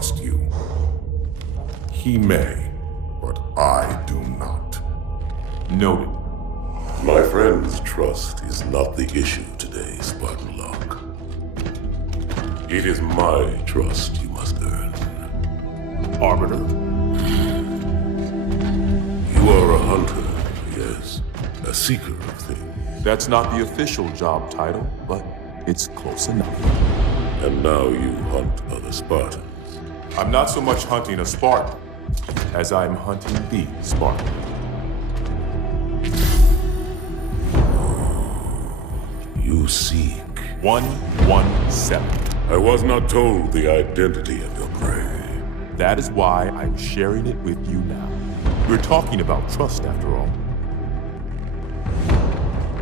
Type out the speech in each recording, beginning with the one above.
trust you. He may, but I do not. Noted. My friend's trust is not the issue today, Spartan Locke. It is my trust you must earn. Arbiter? You are a hunter, yes. A seeker of things. That's not the official job title, but it's close enough. And now you hunt other Spartans. I'm not so much hunting a Spartan, as I'm hunting the Spartan. You seek. 117. I was not told the identity of your prey. That is why I'm sharing it with you now. We're talking about trust, after all.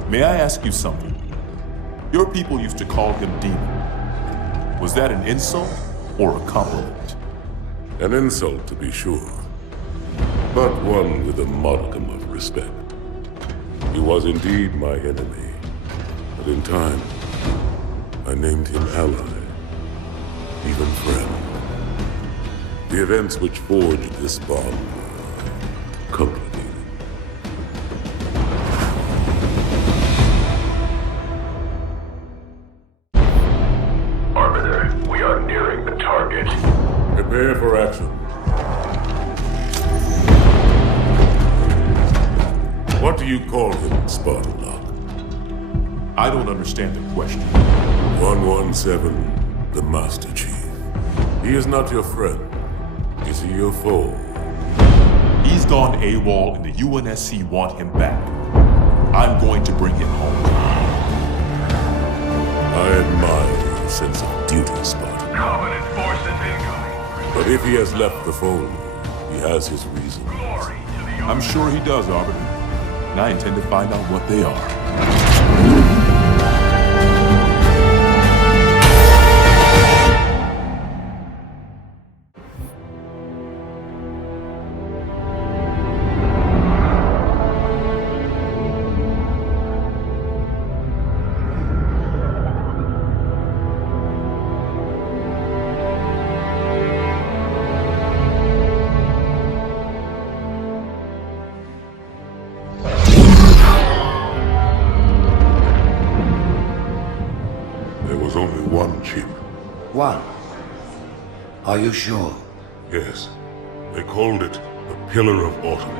May I ask you something? Your people used to call him Demon. Was that an insult or a compliment? An insult, to be sure, but one with a modicum of respect. He was indeed my enemy, but in time, I named him ally, even friend. The events which forged this bond were complicated. Arbiter, we are nearing the target. Prepare for action. What do you call him, Spartan Locke? I don't understand the question. 117, the Master Chief. He is not your friend. Is he your foe? He's gone AWOL and the UNSC want him back. I'm going to bring him home. I admire your sense of duty, Spartan. Covenant forces incoming. But if he has left the fold, he has his reasons. Glory to the I'm sure he does, Arbiter. And I intend to find out what they are. There was only one chip. One. Are you sure? Yes. They called it the Pillar of Autumn.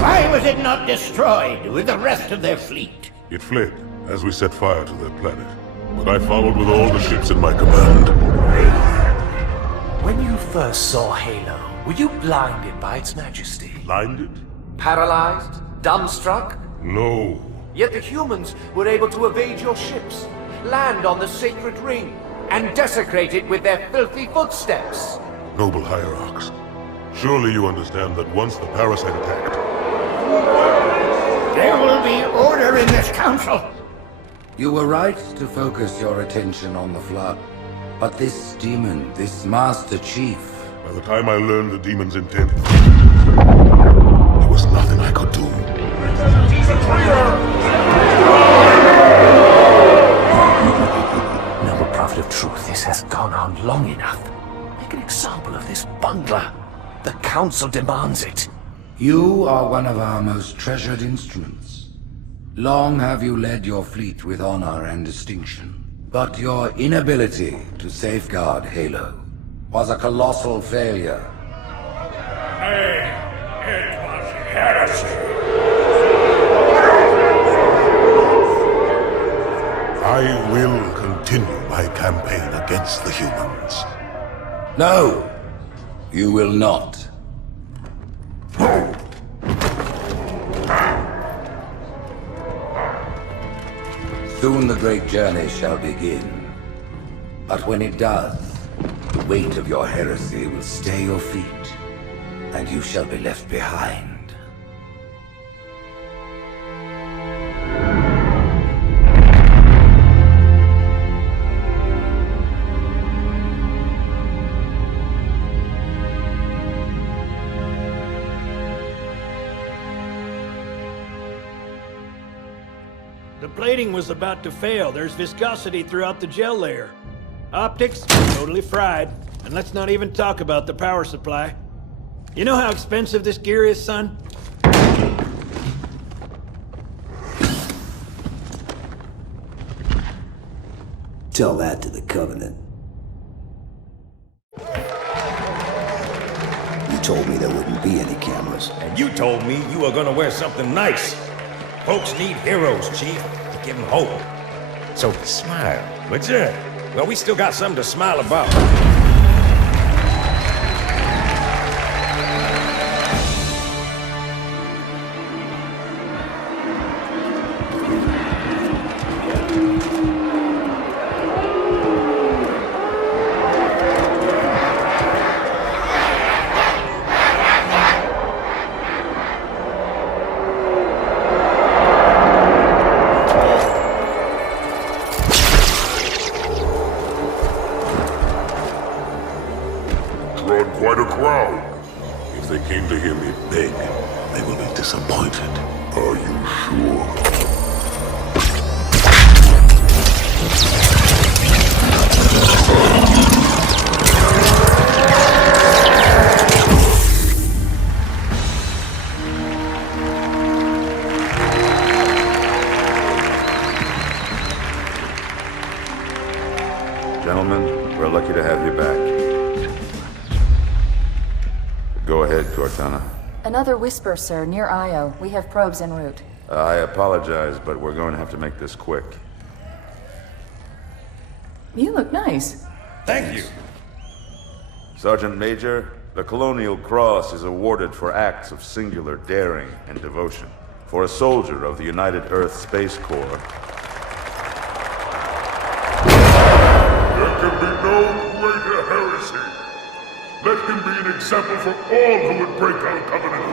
Why was it not destroyed with the rest of their fleet? It fled as we set fire to their planet. But I followed with all the ships in my command. When you first saw Halo, were you blinded by its majesty? Blinded? Paralyzed? Dumbstruck? No. Yet the humans were able to evade your ships, land on the sacred ring, and desecrate it with their filthy footsteps. Noble hierarchs. Surely you understand that once the parasite attacked, There will be order in this council. You were right to focus your attention on the Flood. But this demon, this Master Chief... by the time I learned the demon's intent, there was nothing I could do. Noble prophet of truth, this has gone on long enough. Make an example of this bungler. The council demands it. You are one of our most treasured instruments. Long have you led your fleet with honor and distinction. But your inability to safeguard Halo was a colossal failure. It was heresy. I will continue my campaign against the humans. No, you will not. Soon the great journey shall begin. But when it does, the weight of your heresy will stay your feet, and you shall be left behind. The plating was about to fail. There's viscosity throughout the gel layer. Optics, totally fried. And let's not even talk about the power supply. You know how expensive this gear is, son? Tell that to the Covenant. You told me there wouldn't be any cameras. And you told me you were gonna wear something nice. Folks need heroes, Chief, to give them hope. So smile, would you? Well, we still got something to smile about. Quite a crowd. If they came to hear me beg, they will be disappointed. Are you sure? Gentlemen, we're lucky to have you back. Go ahead, Cortana. Another whisper, sir, near Io. We have probes en route. I apologize, but we're going to have to make this quick. You look nice. Thank you. Sergeant Major, the Colonial Cross is awarded for acts of singular daring and devotion. For a soldier of the United Earth Space Corps. There can be no greater heresy. Let him be an example for all who would break our covenant.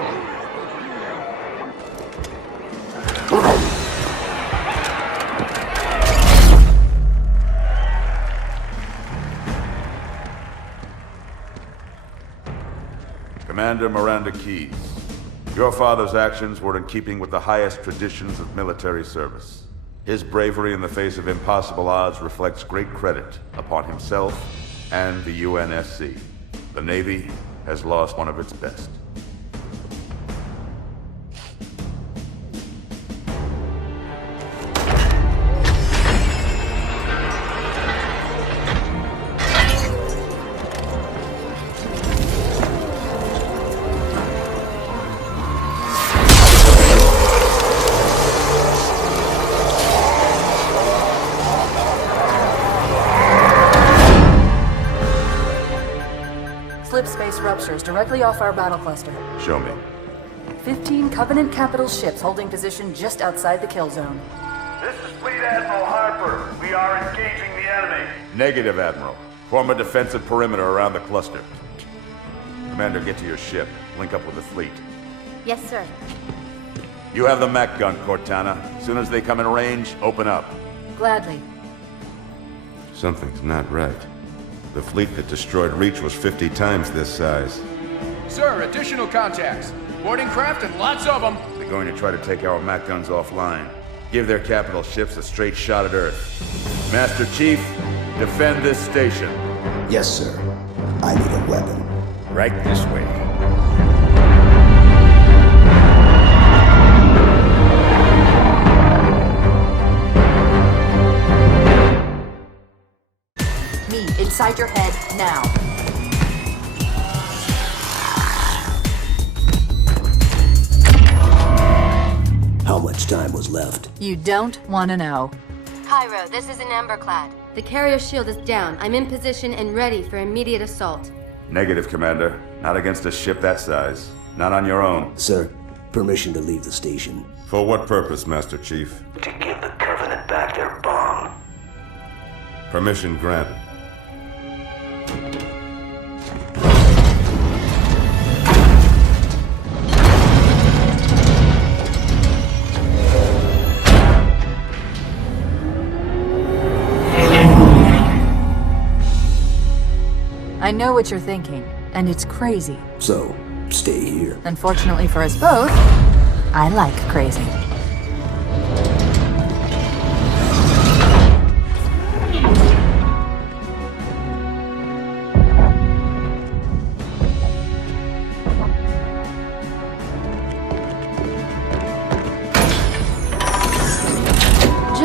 Commander Miranda Keyes, your father's actions were in keeping with the highest traditions of military service. His bravery in the face of impossible odds reflects great credit upon himself and the UNSC. The Navy has lost one of its best. Slip space ruptures directly off our battle cluster. Show me. 15 Covenant capital ships holding position just outside the kill zone. This is Fleet Admiral Harper. We are engaging the enemy. Negative, Admiral. Form a defensive perimeter around the cluster. Commander, get to your ship. Link up with the fleet. Yes, sir. You have the Mac gun, Cortana. As soon as they come in range, open up. Gladly. Something's not right. The fleet that destroyed Reach was 50 times this size. Sir, additional contacts. Boarding craft and lots of them. They're going to try to take our Mac guns offline. Give their capital ships a straight shot at Earth. Master Chief, defend this station. Yes, sir. I need a weapon. Right this way. Me, inside your head, now. How much time was left? You don't want to know. Cairo, this is an Emberclad. The carrier shield is down. I'm in position and ready for immediate assault. Negative, Commander. Not against a ship that size. Not on your own. Sir, permission to leave the station. For what purpose, Master Chief? To give the Covenant back their bomb. Permission granted. I know what you're thinking, and it's crazy. So, stay here. Unfortunately for us both, I like crazy.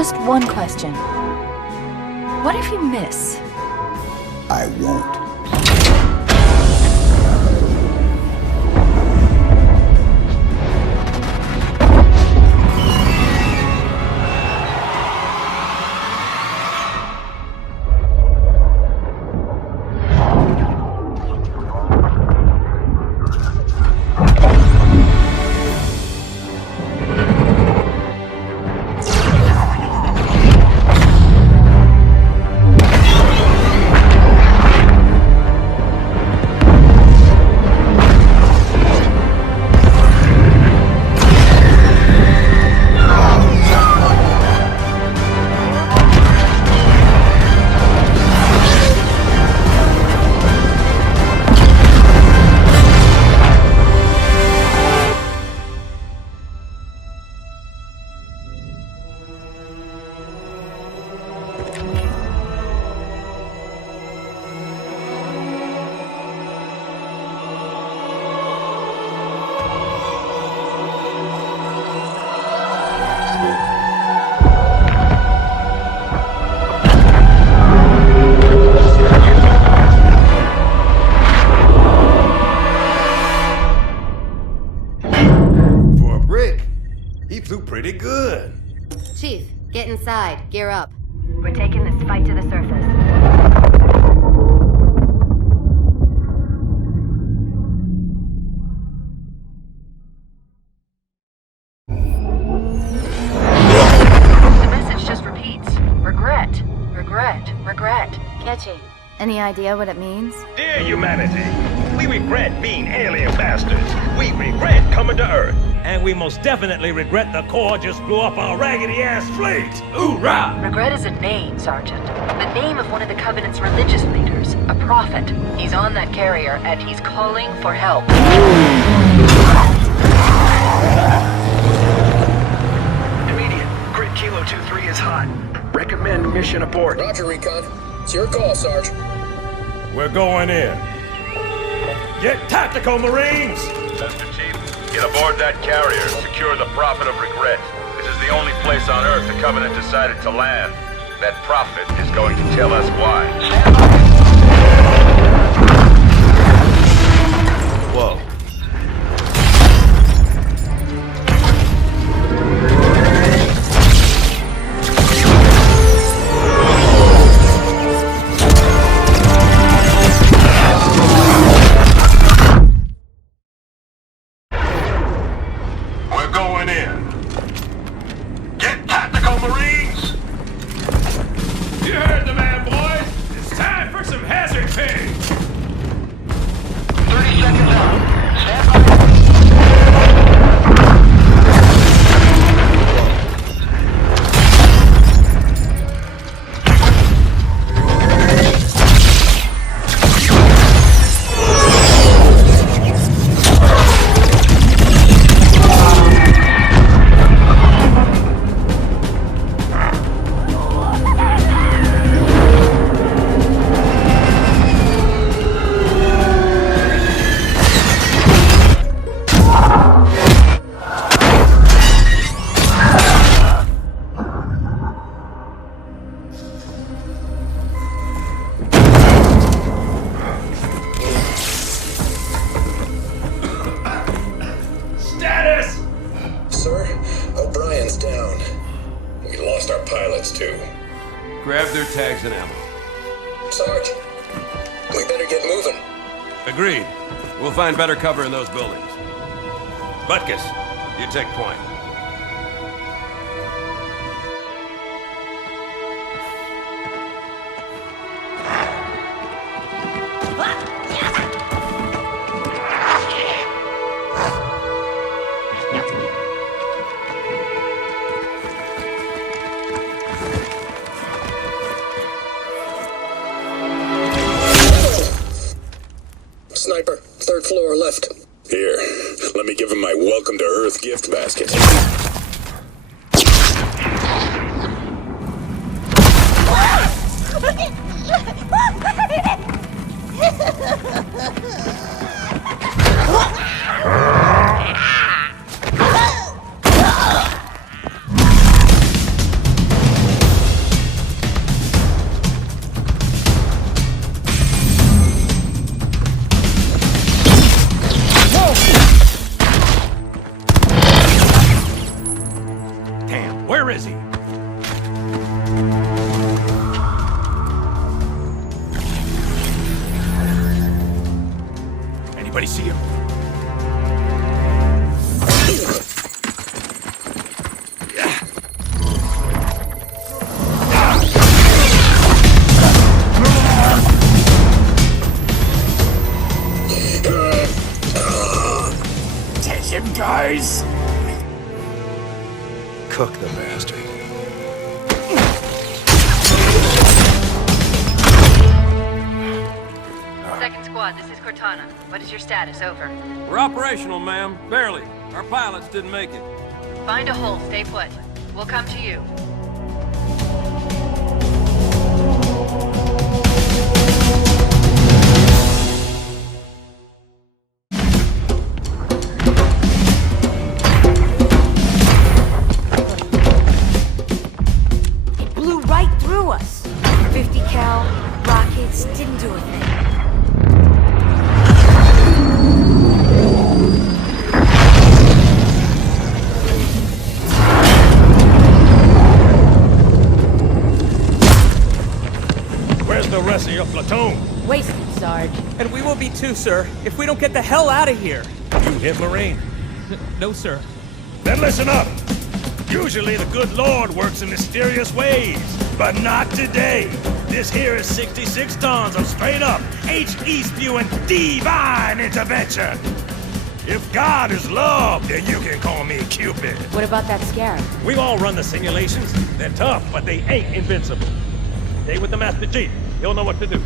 Just one question. What if you miss? I won't. Pretty good. Chief, get inside. Gear up. We're taking this fight to the surface. The message just repeats. Regret. Regret. Regret. Catchy. Any idea what it means? Dear humanity, we regret being alien bastards. We regret coming to Earth. And we most definitely regret the Corps just blew up our raggedy-ass fleet! Hoorah! Regret is a name, Sergeant. The name of one of the Covenant's religious leaders. A prophet. He's on that carrier, and he's calling for help. Immediate. Grid Kilo 2-3 is hot. Recommend mission abort. Roger, Recon. It's your call, Sarge. We're going in. Get tactical, Marines! Mr. Chief, get aboard that carrier. Secure the Prophet of Regret. This is the only place on Earth the Covenant decided to land. That Prophet is going to tell us why. Whoa. Grab their tags and ammo. Sarge, we better get moving. Agreed. We'll find better cover in those buildings. Butkus, you take point. Sniper, third floor left. Here, let me give him my welcome to Earth gift basket. is he? Anybody see him? Take him, guys! Cook the bastard. Second squad, this is Cortana. What is your status? Over. We're operational, ma'am. Barely. Our pilots didn't make it. Find a hole, stay put. We'll come to you. It blew right through us. 50 cal, rockets, didn't do a thing. Where's the rest of your platoon? Wasted, Sarge. And we will be too, sir, if we don't get the hell out of here. You hit Marine? No, sir. Then listen up. Usually the good Lord works in mysterious ways, but not today. This here is 66 tons of straight up, H-E spewing divine intervention. If God is love, then you can call me Cupid. What about that scarab? We've all run the simulations. They're tough, but they ain't invincible. Stay with the Master Chief. He'll know what to do.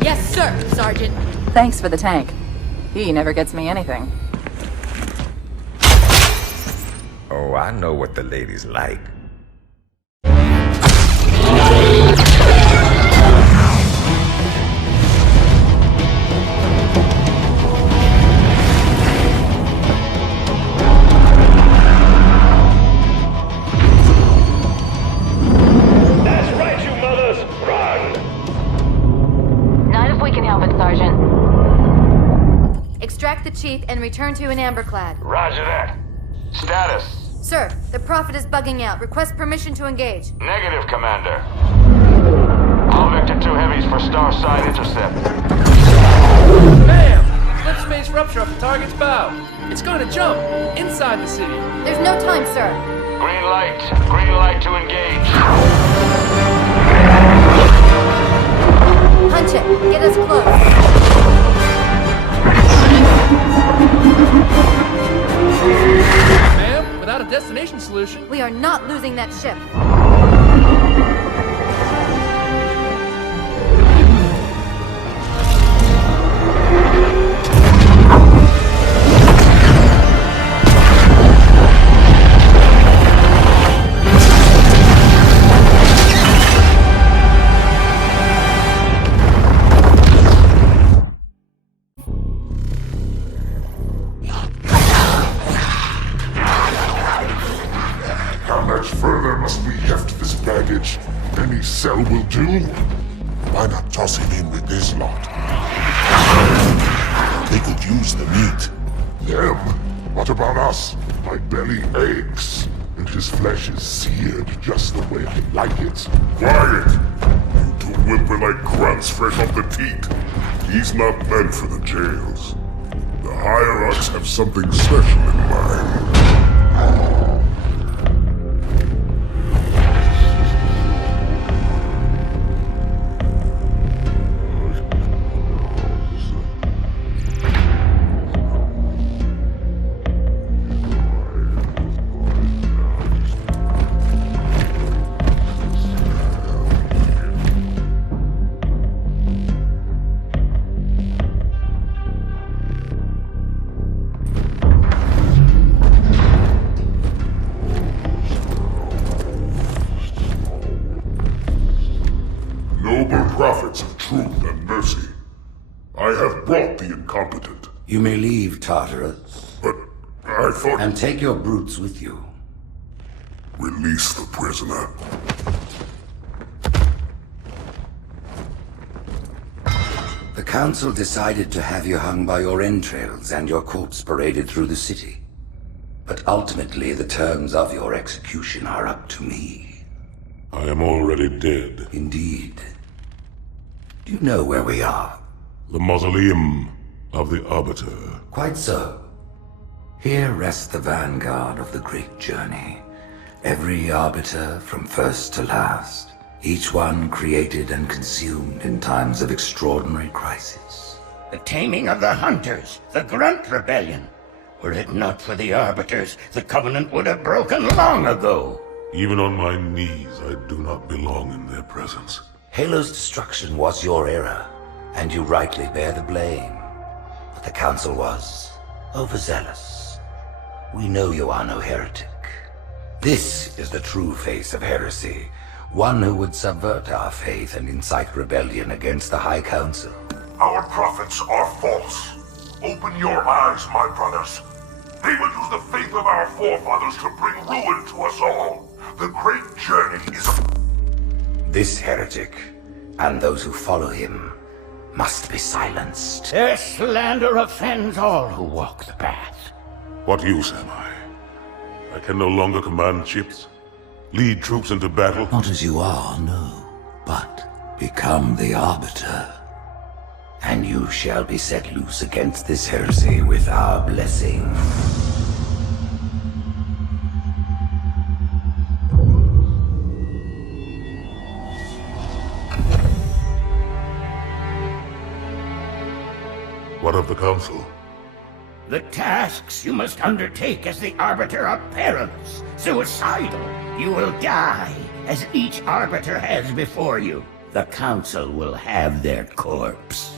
Yes, sir, Sergeant. Thanks for the tank. He never gets me anything. Oh, I know what the ladies like. That's right, you mothers! Run! Not if we can help it, Sergeant. Extract the chief and return to an amberclad. Roger that. Status. Sir, the Prophet is bugging out. Request permission to engage. Negative, Commander. All Vector 2 heavies for star side intercept. Bam! Slip space rupture off the target's bow. It's going to jump inside the city. There's no time, sir. Green light. Green light to engage. Punch it. Get us close. Ma'am, without a destination solution. We are not losing that ship. How much further must we heft this baggage? Any cell will do? Why not toss him in with this lot? They could use the meat. Them? What about us? My belly aches, and his flesh is seared just the way I like it. Quiet! You two whimper like grunts fresh off the teat. He's not meant for the jails. The hierarchs have something special in mind. Noble prophets of truth and mercy, I have brought the incompetent. You may leave, Tartarus. But I thought... And take your brutes with you. Release the prisoner. The Council decided to have you hung by your entrails and your corpse paraded through the city. But ultimately, the terms of your execution are up to me. I am already dead. Indeed. Do you know where we are? The mausoleum of the Arbiter. Quite so. Here rests the vanguard of the great journey. Every Arbiter from first to last. Each one created and consumed in times of extraordinary crisis. The taming of the Hunters, the Grunt Rebellion. Were it not for the Arbiters, the Covenant would have broken long ago. Even on my knees, I do not belong in their presence. Halo's destruction was your error, and you rightly bear the blame. But the Council was overzealous. We know you are no heretic. This is the true face of heresy, one who would subvert our faith and incite rebellion against the High Council. Our prophets are false. Open your eyes, my brothers. They would use the faith of our forefathers to bring ruin to us all. The great journey is a... This heretic, and those who follow him, must be silenced. Their slander offends all who walk the path. What use am I? I can no longer command ships, lead troops into battle. Not as you are, no, but become the Arbiter. And you shall be set loose against this heresy with our blessing. What of the Council? The tasks you must undertake as the Arbiter are perilous, suicidal. You will die, as each Arbiter has before you. The Council will have their corpse.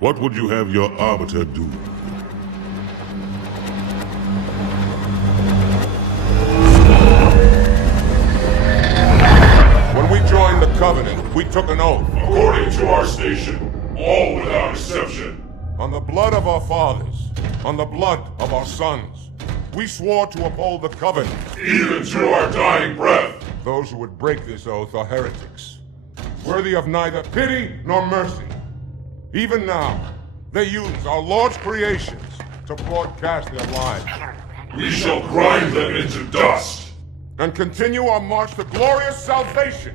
What would you have your Arbiter do? When we joined the Covenant, we took an oath. According to our station, all without exception. On the blood of our fathers, on the blood of our sons, we swore to uphold the Covenant. Even to our dying breath. Those who would break this oath are heretics, worthy of neither pity nor mercy. Even now, they use our Lord's creations to broadcast their lies. We shall grind them into dust and continue our march to glorious salvation.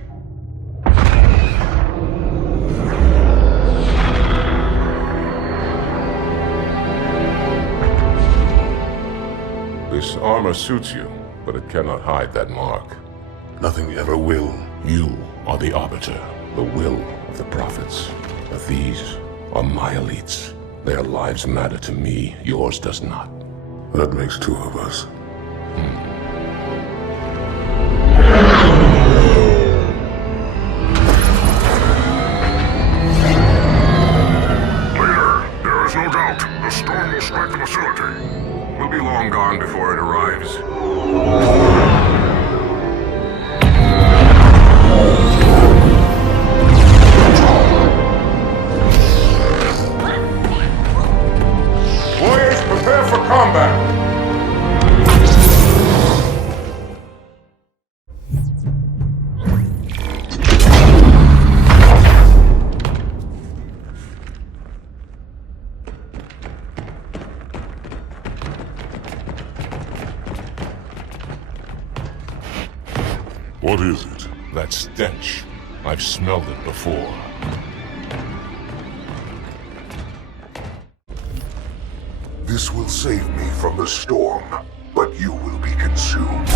This armor suits you, but it cannot hide that mark. Nothing ever will. You are the Arbiter, the will of the prophets. But these are my elites. Their lives matter to me, yours does not. That makes two of us. Leader, there is no doubt the storm will strike the facility. We'll be long gone before it arrives. Warriors, prepare for combat! What is it? That stench. I've smelled it before. This will save me from the storm, but you will be consumed.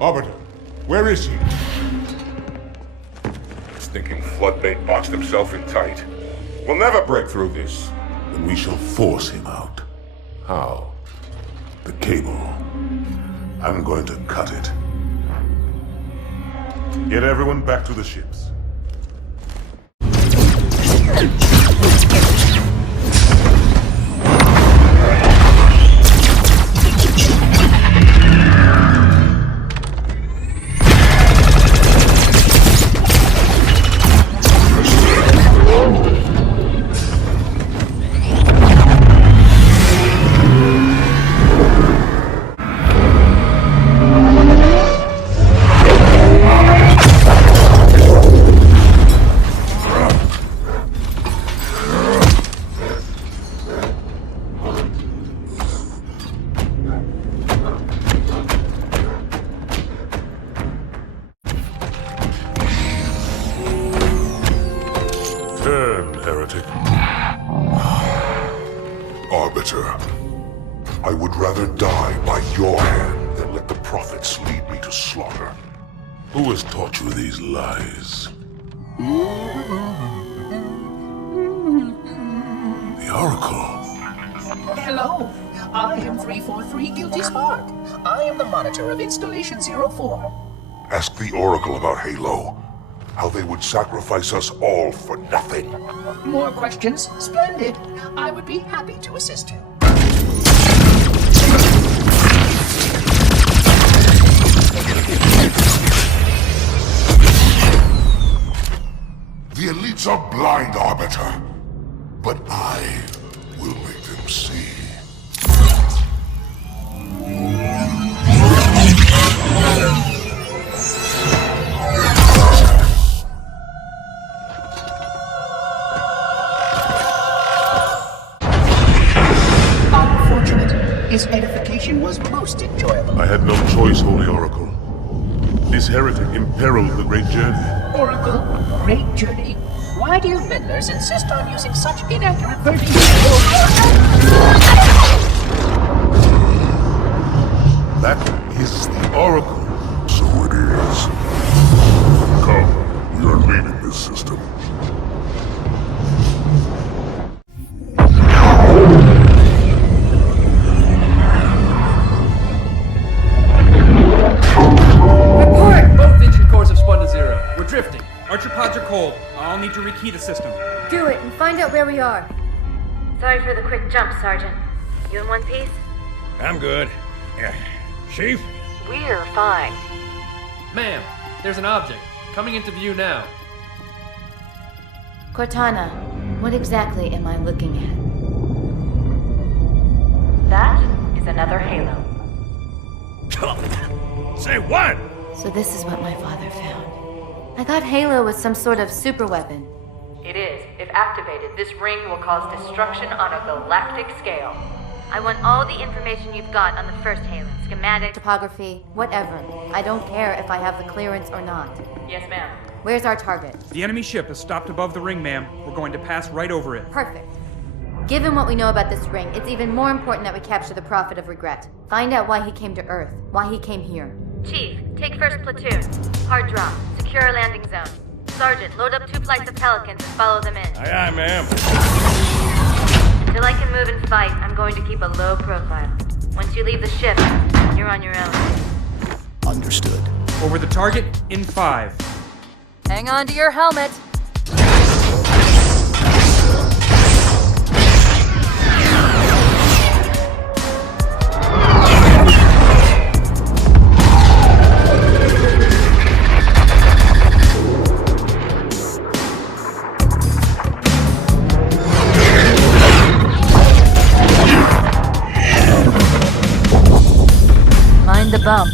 Arbiter, where is he? Stinking floodbait boxed himself in tight. We'll never break through this. Then we shall force him out. How? The cable. I'm going to cut it. Get everyone back to the ships. turn, heretic. Arbiter, I would rather die by your hand than let the prophets lead me to slaughter. Who has taught you these lies? The Oracle. Hello, I am 343 Guilty Spark. I am the monitor of Installation 04. Ask the Oracle about Halo. How they would sacrifice us all for nothing. More questions? Splendid. I would be happy to assist you. The elites are blind, Arbiter. But I will make them see. Unfortunate. His edification was most enjoyable. I had no choice, Holy Oracle. This heretic imperiled the great journey. Oracle, great journey. Why do you meddlers insist on using such inaccurate verbiage? That is the Oracle. So it is. Come, we are leaving this system. Report! Both engine cores have spun to zero. We're drifting. Archer pods are cold. I'll need to rekey the system. Do it and find out where we are. Sorry for the quick jump, Sergeant. You in one piece? I'm good. Yeah. Chief? We're fine. Ma'am, there's an object. Coming into view now. Cortana, what exactly am I looking at? That is another Halo. Say what? So this is what my father found. I thought Halo was some sort of super weapon. It is. If activated, this ring will cause destruction on a galactic scale. I want all the information you've got on the first Halo. Schematic, Topography, whatever. I don't care if I have the clearance or not. Yes, ma'am. Where's our target? The enemy ship has stopped above the ring, ma'am. We're going to pass right over it. Perfect. Given what we know about this ring, it's even more important that we capture the Prophet of Regret. Find out why he came to Earth, why he came here. Chief, take first platoon. Hard drop. Secure landing zone. Sergeant, load up 2 flights of Pelicans and follow them in. Aye, aye, ma'am. Until I can move and fight, I'm going to keep a low profile. Once you leave the ship, you're on your own. Understood. Over the target in 5. Hang on to your helmet. Mind the bump.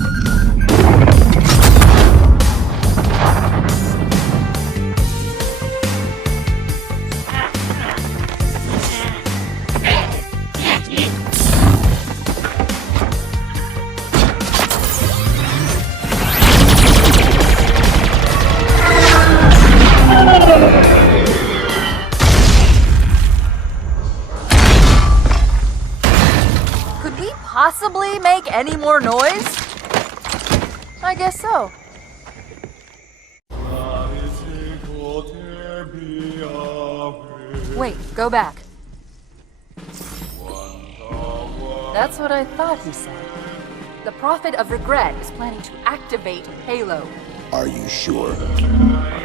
Could we possibly make any more noise? I guess so. Wait, go back. That's what I thought he said. The Prophet of Regret is planning to activate Halo. Are you sure?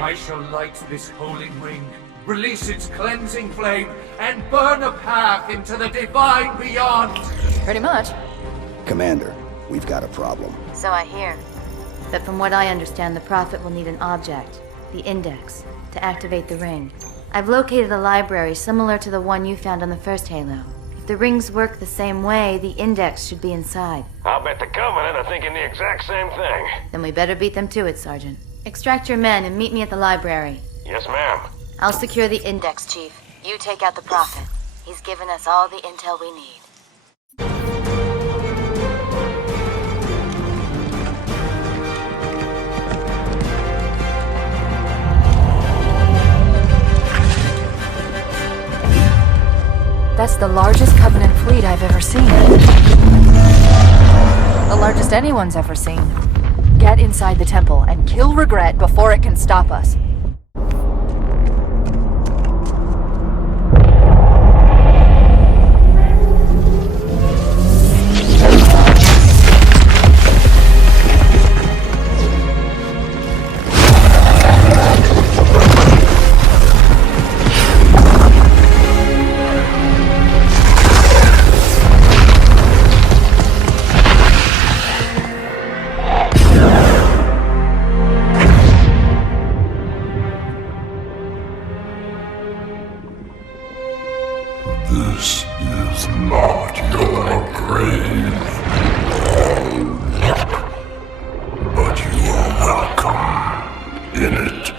I shall light this holy ring, release its cleansing flame, and burn a path into the divine beyond. Pretty much. Commander, we've got a problem. So I hear. But from what I understand, the Prophet will need an object, the Index, to activate the ring. I've located a library similar to the one you found on the first Halo. If the rings work the same way, the Index should be inside. I'll bet the Covenant are thinking the exact same thing. Then we better beat them to it, Sergeant. Extract your men and meet me at the library. Yes, ma'am. I'll secure the Index, Chief. You take out the Prophet. He's given us all the intel we need. That's the largest Covenant fleet I've ever seen. The largest anyone's ever seen. Get inside the temple and kill Regret before it can stop us. This is not your grave, but you are welcome in it.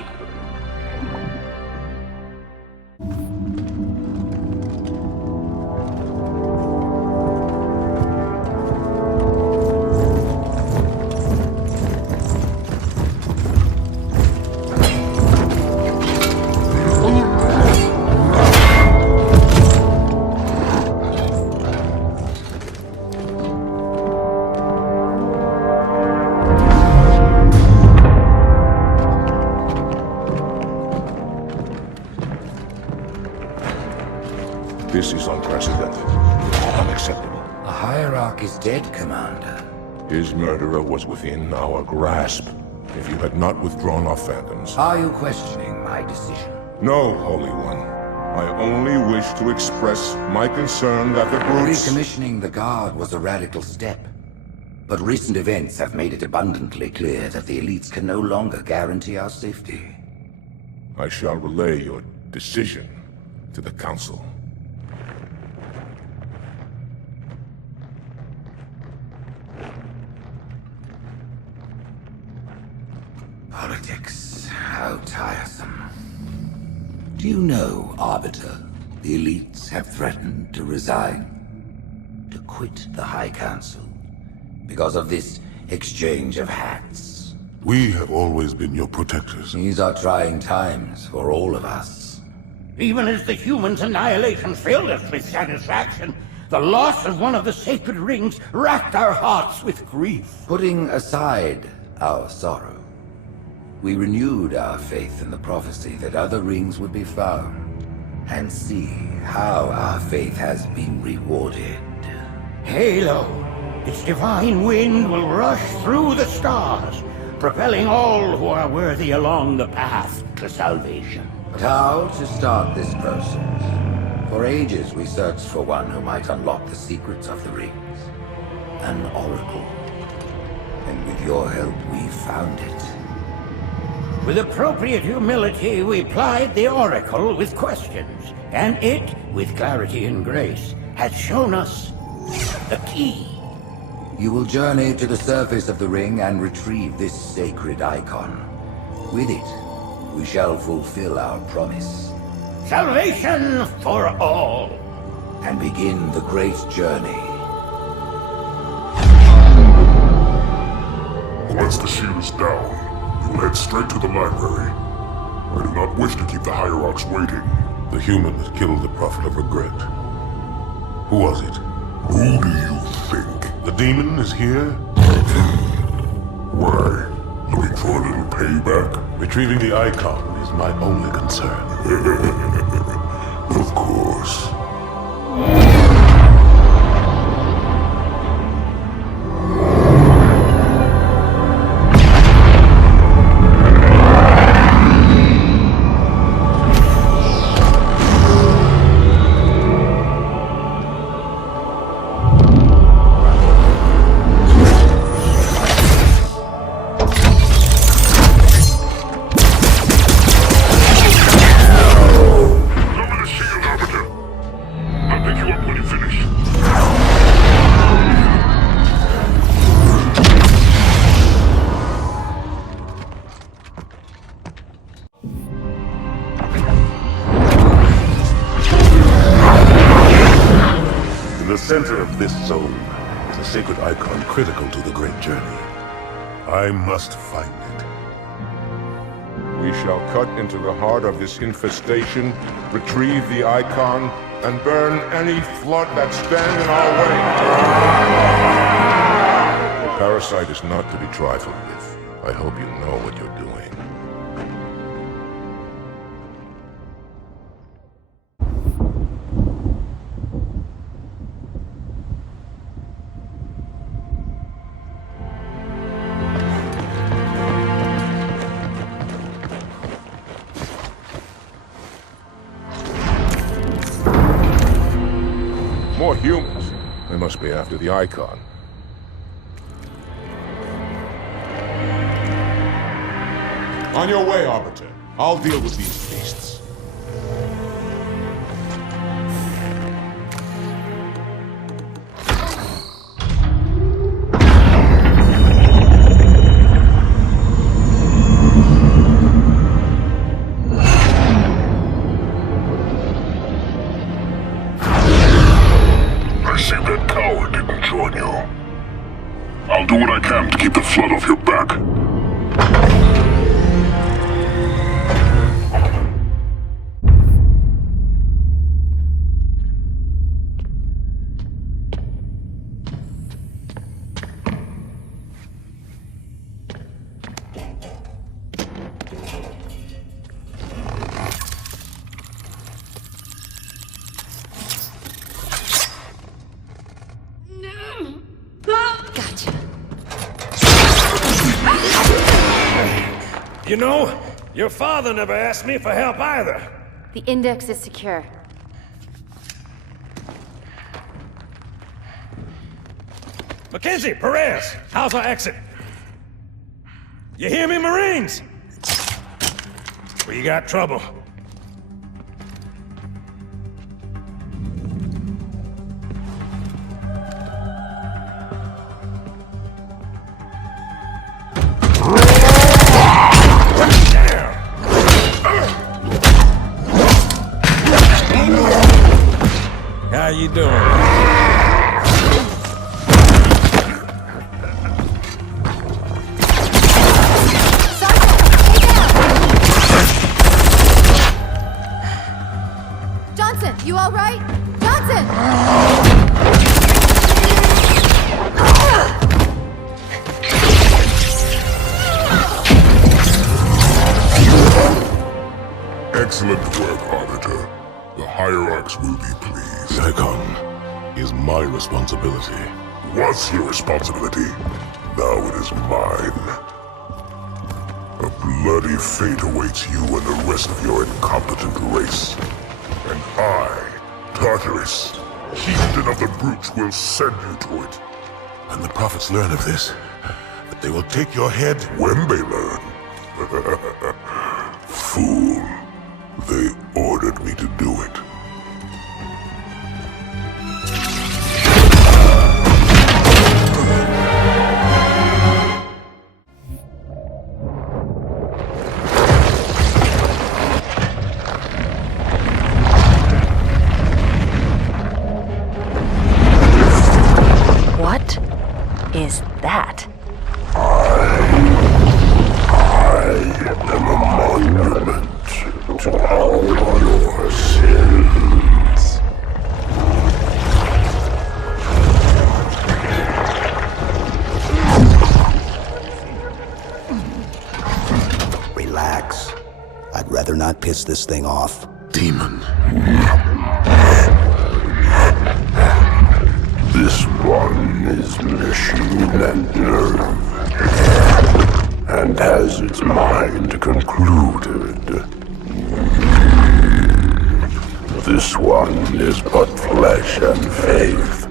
This is unprecedented. Unacceptable. The Hierarch is dead, Commander. His murderer was within our grasp. If you had not withdrawn our phantoms... Are you questioning my decision? No, Holy One. I only wish to express my concern that the brutes... Recommissioning the Guard was a radical step. But recent events have made it abundantly clear that the elites can no longer guarantee our safety. I shall relay your decision to the Council. Politics, how tiresome. Do you know, Arbiter, the elites have threatened to resign, to quit the High Council, because of this exchange of hats? We have always been your protectors. These are trying times for all of us. Even as the humans' annihilation filled us with satisfaction, the loss of one of the sacred rings racked our hearts with grief. Putting aside our sorrow, we renewed our faith in the prophecy that other rings would be found, and see how our faith has been rewarded. Halo, its divine wind will rush through the stars, propelling all who are worthy along the path to salvation. But how to start this process? For ages we searched for one who might unlock the secrets of the rings. An oracle. And with your help we found it. With appropriate humility, we plied the Oracle with questions, and it, with clarity and grace, has shown us the key. You will journey to the surface of the ring and retrieve this sacred icon. With it, we shall fulfill our promise. Salvation for all. And begin the great journey. Once the shield is down, you will head straight to the library. I do not wish to keep the Hierarchs waiting. The human that killed the Prophet of Regret. Who was it? Who do you think? The demon is here? Why? Looking for a little payback? Retrieving the icon is my only concern. Of course. In the center of this zone is a sacred icon critical to the great journey. I must find it. We shall cut into the heart of this infestation, retrieve the icon, and burn any flood that stand in our way. The parasite is not to be trifled with. I hope you know what you're doing. More humans. They must be after the Icon. On your way, Arbiter. I'll deal with these beasts. I see that coward didn't join you. I'll do what I can to keep the flood off your back. Gotcha. You know, your father never asked me for help either. The index is secure. Mackenzie, Perez, how's our exit? You hear me, Marines? We got trouble. How you doing? Johnson, you all right? Johnson! Excellent work, Arbiter. The Hierarchs will be pleased. The Icon is my responsibility. Was your responsibility. Now it is mine. A bloody fate awaits you and the rest of your incompetent race. And I, Tartarus, chieftain of the brutes, will send you to it. When the prophets learn of this, that they will take your head. When they learn. Fool. They ordered me to do it. What is that? I am a monument to all your sins. Relax. I'd rather not piss this thing off. Demon. This one is machine and nerve, and has its mind concluded. This one is but flesh and faith,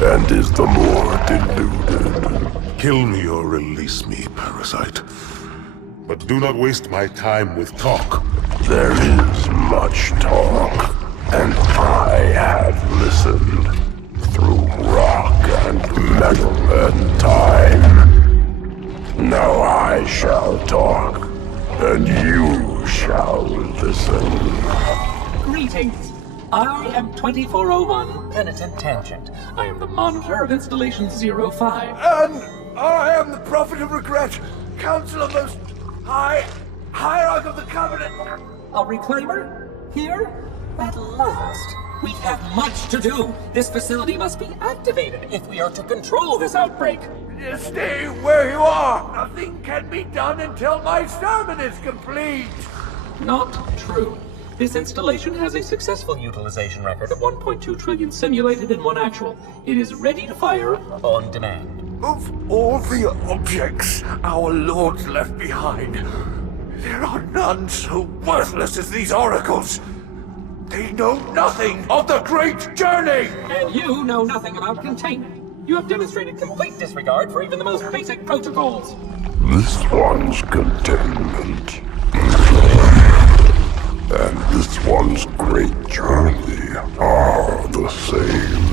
and is the more deluded. Kill me or release me, parasite. But do not waste my time with talk. There is much talk, and I have listened through rock and metal and time. Now I shall talk, and you shall listen. Greetings. I am 2401 Penitent Tangent. I am the monitor of Installation 05. And I am the Prophet of Regret, Counselor Most High, Hierarch of the Covenant. A reclaimer? Here? At last. We have much to do. This facility must be activated if we are to control this outbreak. Stay where you are. Nothing can be done until my sermon is complete. Not true. This installation has a successful utilization record of 1.2 trillion simulated and 1 actual. It is ready to fire on demand. Of all the objects our lords left behind, there are none so worthless as these oracles. They know nothing of the great journey! And you know nothing about containment. You have demonstrated complete disregard for even the most basic protocols. This one's containment. And this one's great journey are the same.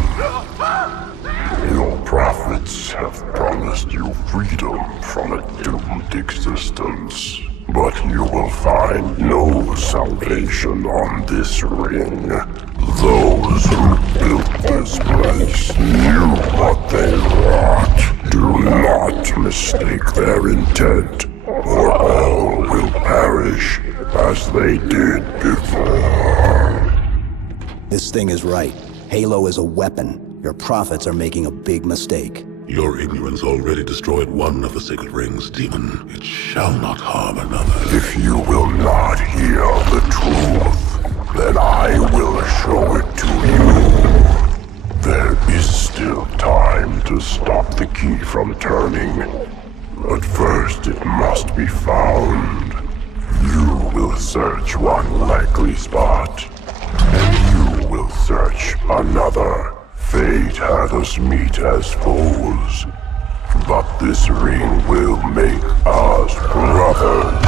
Your prophets have promised you freedom from a doomed existence. But you will find no salvation on this ring. Those who built this place knew what they wrought. Do not mistake their intent, or all will perish as they did before. This thing is right. Halo is a weapon. Your prophets are making a big mistake. Your ignorance already destroyed one of the sacred rings, demon. It shall not harm another. If you will not hear the truth, then I will show it to you. There is still time to stop the key from turning. But first it must be found. You will search one likely spot, and you will search another. Fate had us meet as foes, but this ring will make us brothers.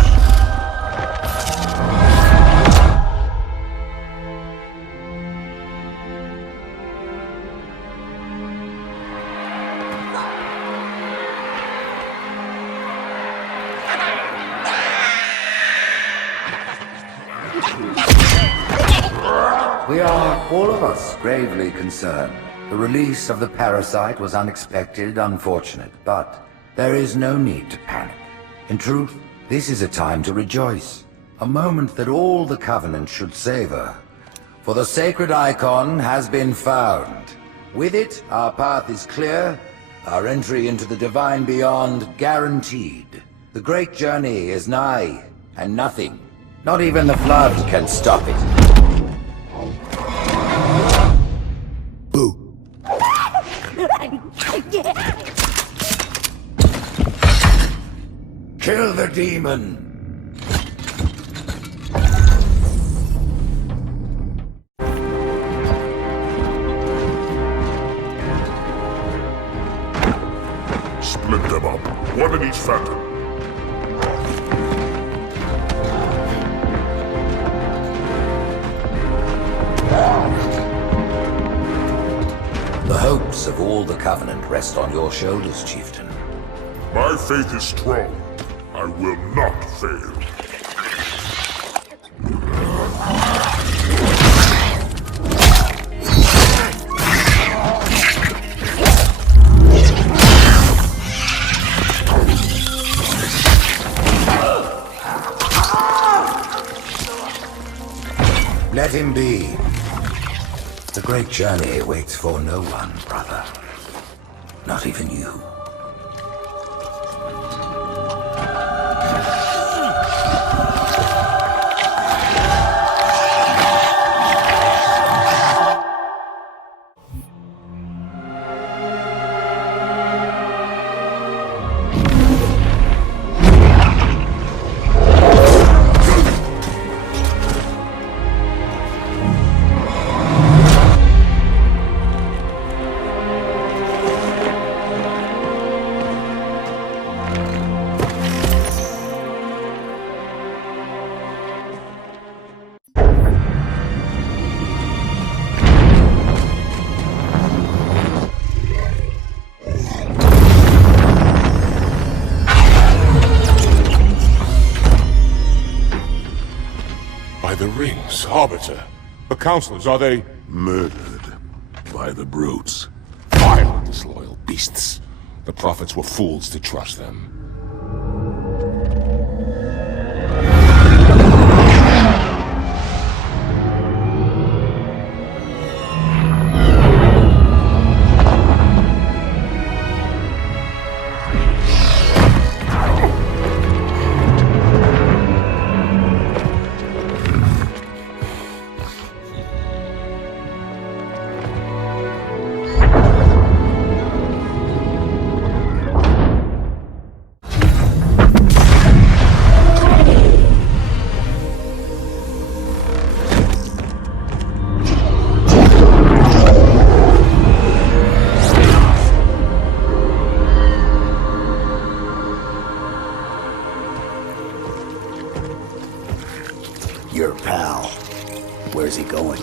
We are, all of us, gravely concerned. The release of the parasite was unexpected, unfortunate, but there is no need to panic. In truth, this is a time to rejoice. A moment that all the Covenant should savor. For the sacred icon has been found. With it, our path is clear, our entry into the divine beyond guaranteed. The great journey is nigh, and nothing, not even the flood, can stop it. Boo. Kill the demon! Split them up, one in each phantom. The hopes of all the Covenant rest on your shoulders, Chieftain. My faith is strong. I will not fail. Let him be. The great journey waits for no one, brother. Not even you. The rings, Arbiter. The counselors, are they... Murdered by the brutes. Vile, disloyal beasts. The prophets were fools to trust them. you going?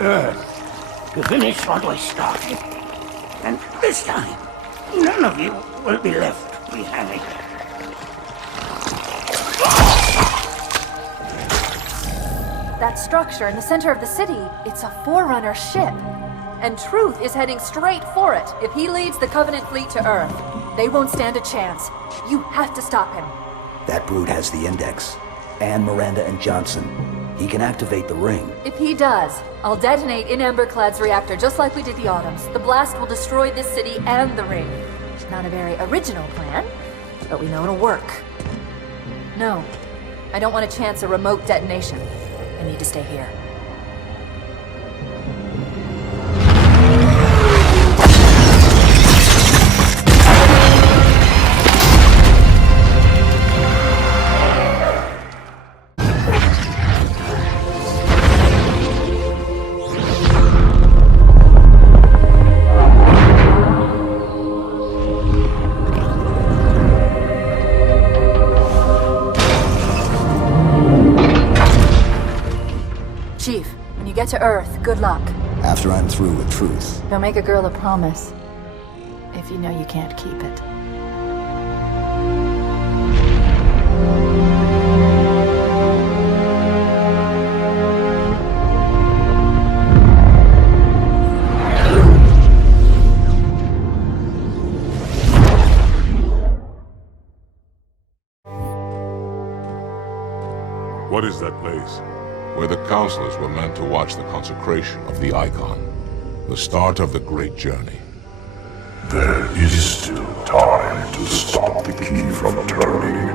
Earth, to finish what we started. And this time, none of you will be left behind. That structure in the center of the city, it's a Forerunner ship. And Truth is heading straight for it. If he leads the Covenant fleet to Earth, they won't stand a chance. You have to stop him. That brute has the Index. And Miranda and Johnson. He can activate the ring. If he does, I'll detonate in Emberclad's reactor just like we did the Autumns. The blast will destroy this city and the ring. Not a very original plan, but we know it'll work. No, I don't want to chance a remote detonation. I need to stay here. Chief, when you get to Earth, good luck. After I'm through with Truth. Don't make a girl a promise if you know you can't keep it. What is that place? Where the counselors were meant to watch the consecration of the Icon. The start of the Great Journey. There is still time to stop the key from turning.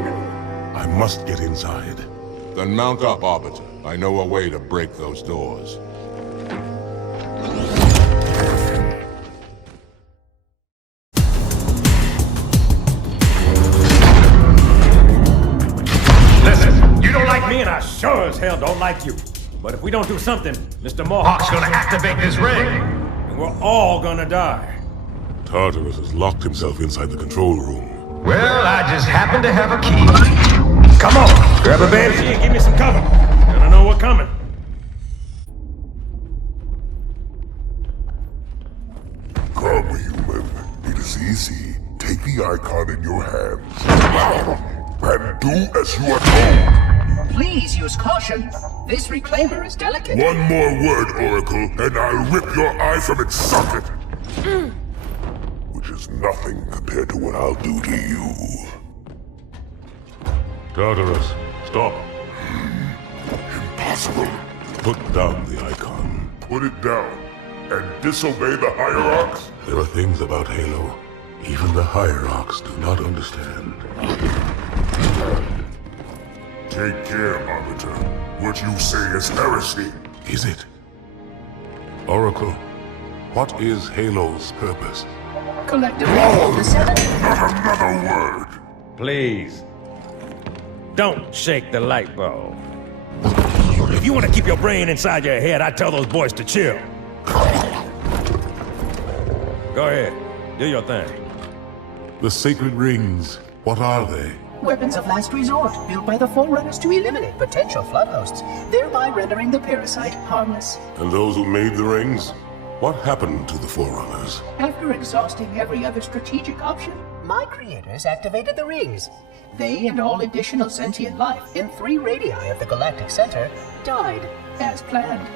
I must get inside. Then mount up, Arbiter. I know a way to break those doors. Listen, you don't like me and I sure as hell don't like you. But if we don't do something, Mr. Mohawk's gonna activate this ring. And we're all gonna die. Tartarus has locked himself inside the control room. Well, I just happen to have a key. Come on, grab a banshee and give me some cover. Gonna know what's coming. Come, human. It is easy. Take the Icon in your hands. And do as you are told. Please use caution. This reclaimer is delicate. One more word, Oracle, and I'll rip your eye from its socket. Which is nothing compared to what I'll do to you. Tartarus, stop. Impossible. Put down the Icon. Put it down and disobey the Hierarchs? There are things about Halo even the Hierarchs do not understand. Take care, Arbiter. What you say is heresy. Is it? Oracle, what is Halo's purpose? Collectively, the seven... Not another word! Please. Don't shake the light bulb. If you want to keep your brain inside your head, I tell those boys to chill. Go ahead. Do your thing. The sacred rings, what are they? Weapons of last resort, built by the Forerunners to eliminate potential flood hosts, thereby rendering the parasite harmless. And those who made the rings? What happened to the Forerunners? After exhausting every other strategic option, my creators activated the rings. They and all additional sentient life in 3 radii of the Galactic Center died as planned.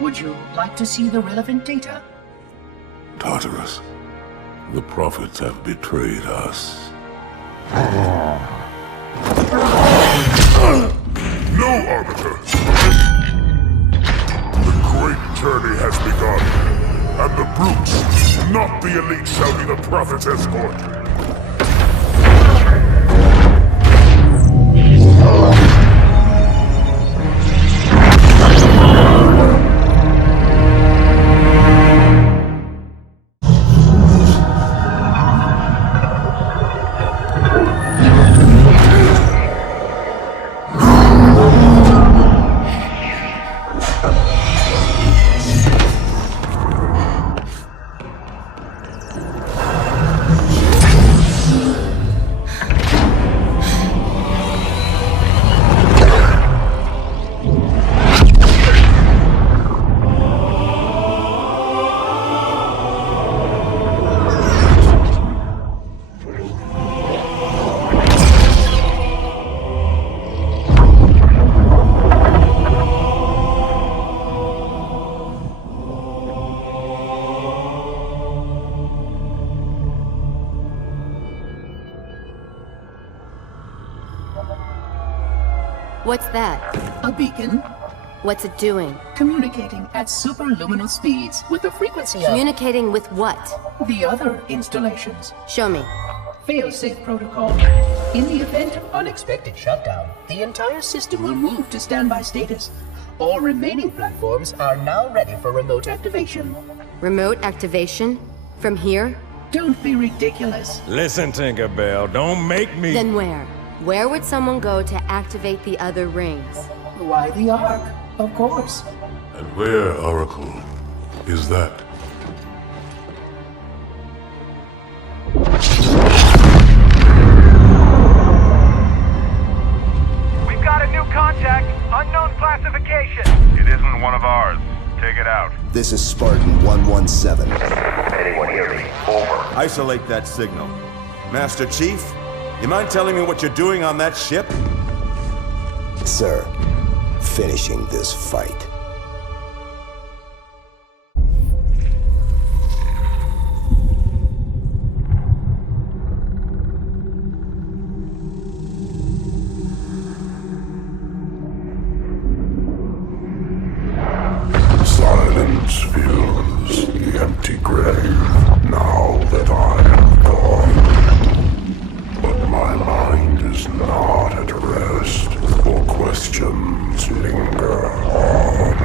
Would you like to see the relevant data? Tartarus, the prophets have betrayed us. No, Arbiter! The great journey has begun, and the brutes, not the elite, shall be the prophet's escort. What's that? A beacon. What's it doing? Communicating at superluminal speeds with the frequency of... Communicating with what? The other installations. Show me. Failsafe protocol. In the event of unexpected shutdown, the entire system will move to standby status. All remaining platforms are now ready for remote activation. Remote activation? From here? Don't be ridiculous. Listen, Tinkerbell, don't make me... Then where? Where would someone go to activate the other rings? Why the Ark? Of course. And where, Oracle, is that? We've got a new contact, unknown classification. It isn't one of ours. Take it out. This is Spartan 117. Anyone hear me? Over. Isolate that signal. Master Chief, you mind telling me what you're doing on that ship? Sir, finishing this fight. Silence fills the empty grave now that I am gone. But my mind is not at rest, for questions linger on.